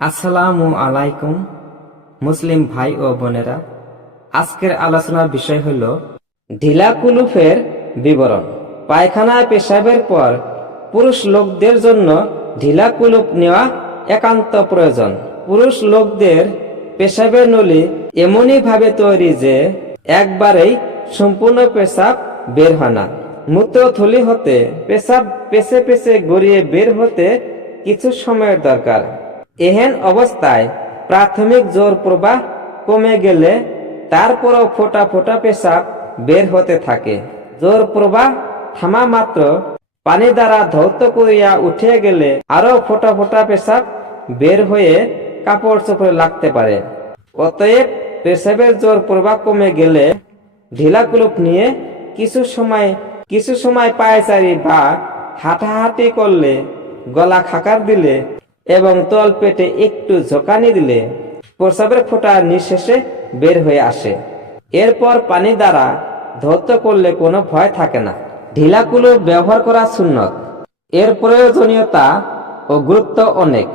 আসসালামু আলাইকুম, মুসলিম ভাই ও বোনেরা। আজকের আলোচনার বিষয় হল ঢিলা কুলুফের বিবরণ। পায়খানায় পেশাবের পর পুরুষ লোকদের জন্য ঢিলা কুলুপ নেওয়া একান্ত প্রয়োজন। পুরুষ লোকদের পেশাবের নলি এমনই ভাবে তৈরি যে একবারেই সম্পূর্ণ পেশাব বের হয় না। মূত্রথলি হতে পেশাব পেছে পেছে গড়িয়ে বের হতে কিছু সময়ের দরকার। এহেন অবস্থায় প্রাথমিক জোর প্রবাহ কমে গেলে তারপরও ফোটা ফোটা পেশাব বের হতে থাকে। জোর প্রবাহ থামা মাত্র পানি দ্বারা ধৌত করিয়া উঠে গেলে আরও ফোটা ফোটা পেশাব বের হয়ে কাপড় চোপড়ে লাগতে পারে। অতএব পেশাবের জোর প্রবাহ কমে গেলে ঢিলা কুলুপ নিয়ে কিছু সময় কিছু সময় পায়চারি বা হাঁটাহাঁটি করলে, গলা খাকার দিলে এবং তল পেটে একটু ঝোঁকানি দিলে প্রসাবের ফোঁটা নিঃশেষে বের হয়ে আসে। এরপর পানি দ্বারা ধৌত করলে কোনো ভয় থাকে না। ঢিলাকুলো ব্যবহার করা সুন্নত। এর প্রয়োজনীয়তা ও গুরুত্ব অনেক।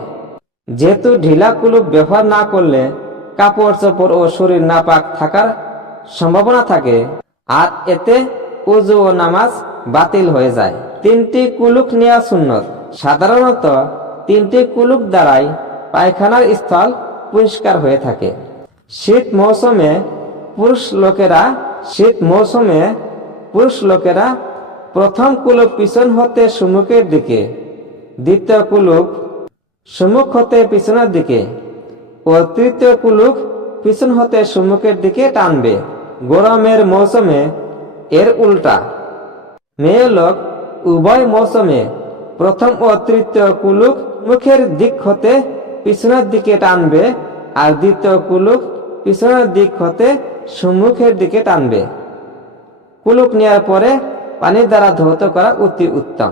যেহেতু ঢিলা কুলুপ ব্যবহার না করলে কাপড় চোপড় ও শরীর নাপাক থাকার সম্ভাবনা থাকে, আর এতে উজু ও নামাজ বাতিল হয়ে যায়। তিনটি কুলুক নেওয়া সুন্নত। সাধারণত তিনটি কুলুক দ্বারাই পায়খানার স্থল পরিষ্কার হয়ে থাকে। শীত মৌসুমে পুরুষ লোকেরা, শীত মৌসুমে পুরুষ লোকেরা প্রথম কুলুপ পিছন হতে সম্মুখের দিকে, দ্বিতীয় কুলুপ সম্মুখ হতে পিছনের দিকে ও তৃতীয় কুলুক পিছন হতে সম্মুখের দিকে টানবে। গরমের মৌসুমে এর উল্টা। মেয়ে লোক উভয় মৌসুমে প্রথম ও তৃতীয় কুলুক মুখের দিক হতে পিছনের দিকে টানবে আর দ্বিতীয় কুলুক পিছনের দিক হতে সম্মুখের দিকে টানবে। কুলুক নেওয়ার পরে পানির দ্বারা ধৌত করা অতি উত্তম।